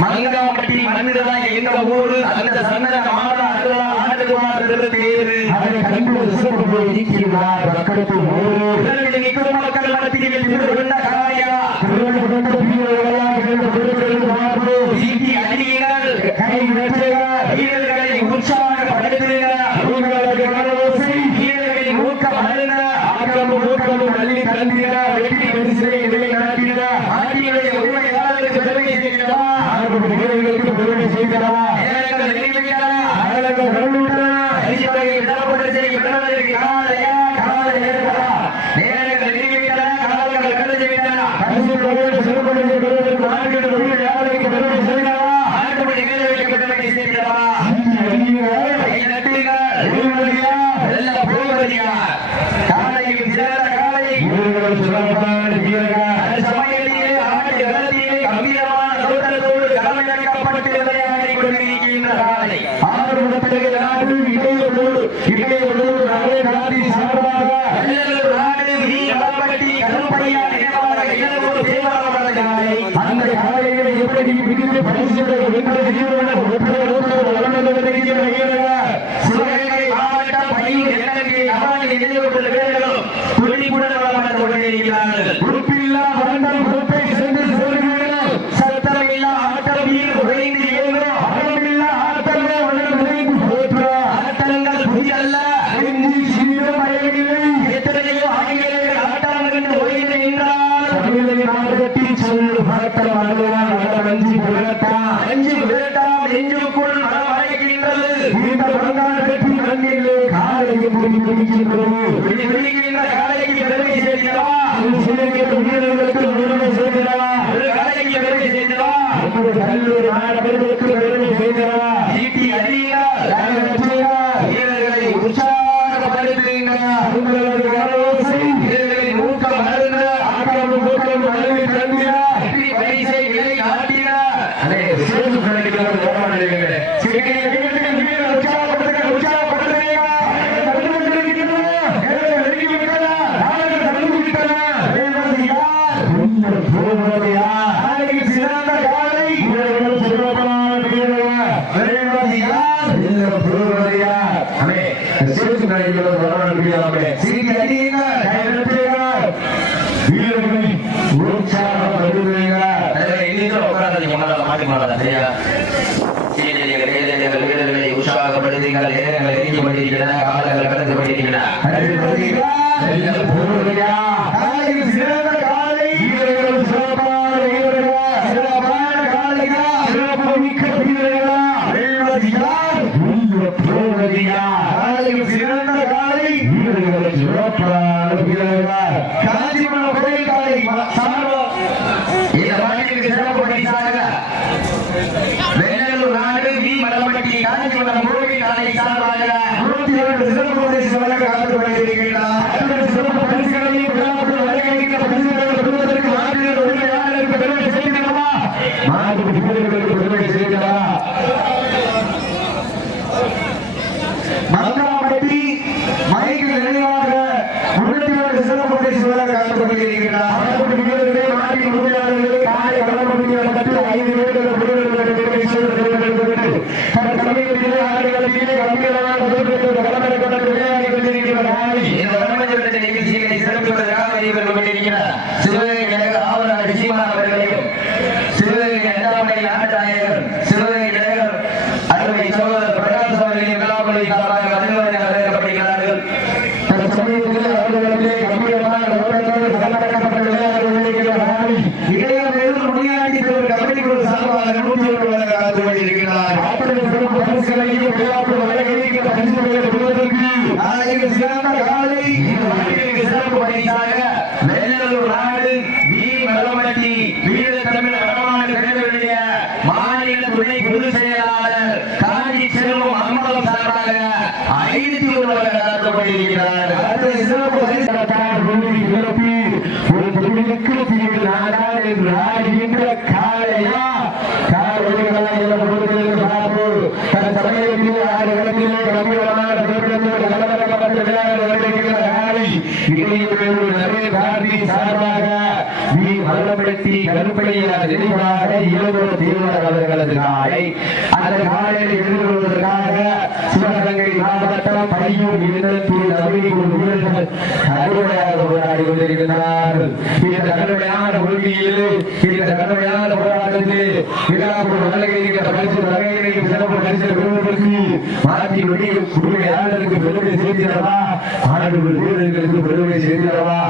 மங்கம்பட்டி மண்ணில்தான் எங்க ஊரு அந்த சந்தன மாதா மக்கள் மத்தியில் வீரர்களை உற்சாகப்படுத்துகிறார் ஊக்கம் வெற்றி பரிசை உரிமையாளருக்கு பெருமை செய்கிறவா உற்சாகப்படுத்துங்கள் நேரங்கள் எரிக்கப்பட்டிருக்கின்றன காலங்கள் கடந்து கொண்டிருக்கின்றன மாநில துணை பொதுச் செயலாளர் காஞ்சி செல்வம் சார்பாக 501 வழங்க காத்துக் கொண்டிருக்கிறார். ஒரு தொழிலுக்கு தீர்வு நாடால் என்று ஆடுகின்ற காளையா தன் சமயத்திலே 6 இடத்திலே கம்பீரமான சார்பாக நீ மரணப்படுத்தி கருப்பையாக தெளிவாக இளவோர் தீவிரவாதர்களது காலை அந்த காலையில் எதிர்கொள்வதற்காக சிவகங்கை மாவட்டம் பையூர் இல்லத்தில் வீரர்கள் அறுவடையாக போராடி கொண்டிருக்கிறார்கள். இந்த கடுமையான கொள்கையில் இந்த கடுமையான போராட்டத்தில் விழாப்பூர் வழங்கியிருக்கிற பரிசு வகையிலையும் சிறப்பு பரிசு பெறுவதற்கு மாற்றி குடும்பங்களுக்கு பெருமை சேர்க்கிறவா ஆண்டுகள் வீரர்களுக்கு பெருமை சேர்க்கிறவா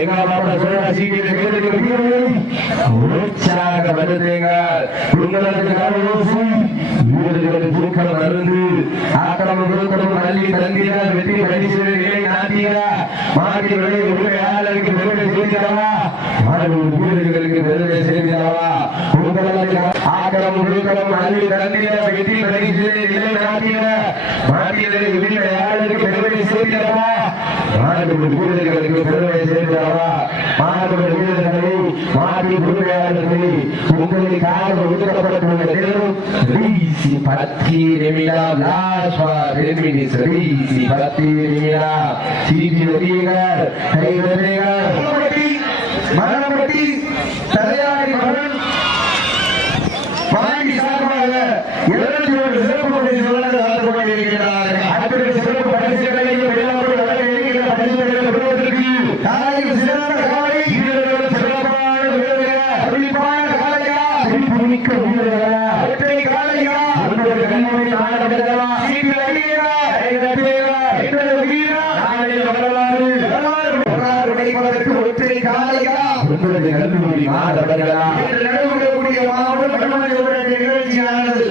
எங்கள் சொல்ல சீக்கிர வீரர்கள் உற்சாக வருதுங்கள். உங்களுக்கு வீரர்களின் தூக்கம் மருந்து ஆக்கிரமம் கொடுக்கணும் பள்ளி தந்திரார் வெற்றி பரிசு நிலை நாட்டியா மாற்றி உரிமையாளருக்கு பெருமை சேர்க்கிறவா ஆண்டுகள் வீரர்களுக்கு பெருமை சேர்க்கிறவா உங்களுக்கு ஆக்கிரமம் கொடுக்கணும் பள்ளி தந்திரார் வெற்றி பரிசு நிலை நாட்டியா மாற்றியதை உரிமையாளருக்கு பெருமை சேர்க்கிறவா ஆண்டுகள் வீரர்களுக்கு பெருமை சேர்க்கிறவா மாணவர்கள் வீரர்களை மாற்றி உரிமையாளர்களை உங்களுக்காக ஒதுக்கப்பட்டுள்ள நேரம் 10 நிமிடம் லாஸ்ட் ஃபார் 10 மினிட்ஸ் 10 நிமிடம் சீட்டி வெறியர்கள் கை வெறியர்கள் மரணப்பட்டி தலையாரி மகன் பாண்டி சார்பாக 201 சிறப்பு பரிசு வழங்க காத்துக் கொண்டிருக்கிறார்கள். அடுத்த சிறப்பு பரிசுகளையும் விழாவில் வழங்க இருக்கிற பரிசுகளை பெறுவதற்கு காலையில் சிறந்த காலை வீரர்கள் சிறப்பான வீரர்கள் அறிவிப்பான காலையா மிக்க வீரர்களா ஒற்றை காலையா உங்களுடைய கண்மணி நாடகங்களா சீட்டில் அடியா வரலாறு ஒற்றை காலையா உங்களுடைய கண்மணி நாடகங்களா நடக்கக்கூடிய நிகழ்ச்சியானது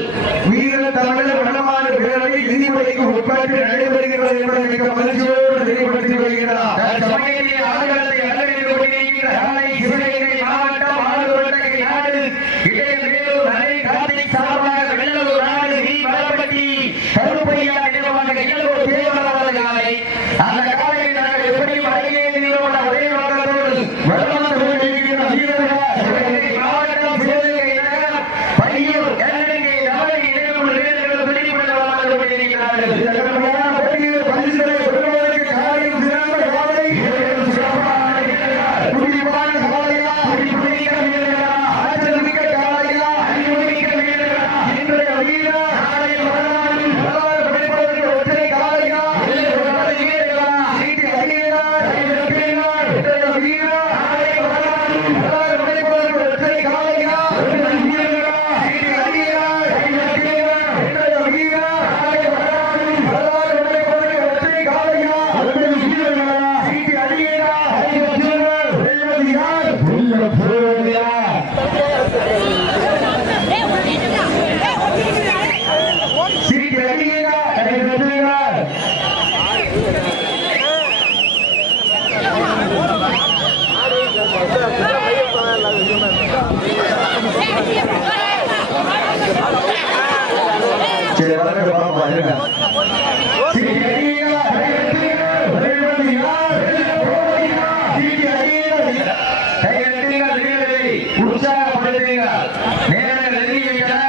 வீர தமிழர் வடமாடு பேரவை விதிமுறைக்கு உட்பட்டு நடைபெறுகிறது என்பதை மிக மகிழ்ச்சியோடு தெளிவுபடுத்தி வருகிறார். மாவட்டம் ஆளுநர் நாடு இடையவேலூர் நரை கார்த்திக் சார்பாக வெள்ளலூர் நாடு வி மலப்பட்டி கருப்பையா நிறுவன இளவோ தேவரவாத காலை அந்த காலையை நாங்கள் எப்படி அருகே நிறுவன ஒரே நோக்கத்தோடு வடமாடு மாவட்டம் சிவகங்கை நகரம் பையூர் கல்லணை நவலி நினைவு வீரர்கள் பிடிபட வளர்ந்து கொண்டிருக்கிறார்கள். பரிசுகளை பெறுவதற்கு காலையில் சிறந்த காலை குடிப்பான காலையா ஆற்றல் மிக்க காலையா அறிவுமிக்க வீரர்களா இன்றைய வீரா நாளைய வரலாறு படைப்பதற்கு ஒற்றை காலையா வீரர்களா சீட்டி அடியார் இன்றைய வீரா நாளைய வரலாறு படைப்பதற்கு ஒற்றை காலையா வீரர்களா சீட்டி அடியார் இன்றைய வீரா நாளைய வரலாறு படைப்பதற்கு ஒற்றை காலையா வீரர்களா சீட்டி அடியார் யார் சீட்டி அடியார் சரி வளர்க்க பாப்பா இருங்க சீட்டி அடியார் உற்சாகப்படுத்துங்கள். நேரங்கள் நெருங்கிவிட்டன.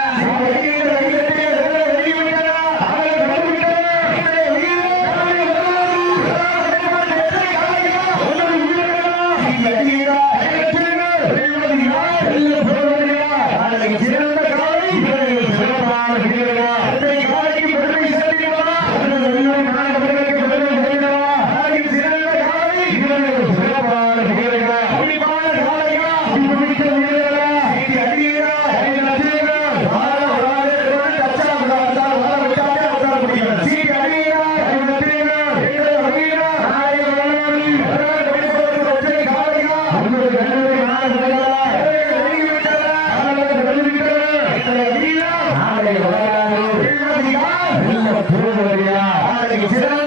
நாளை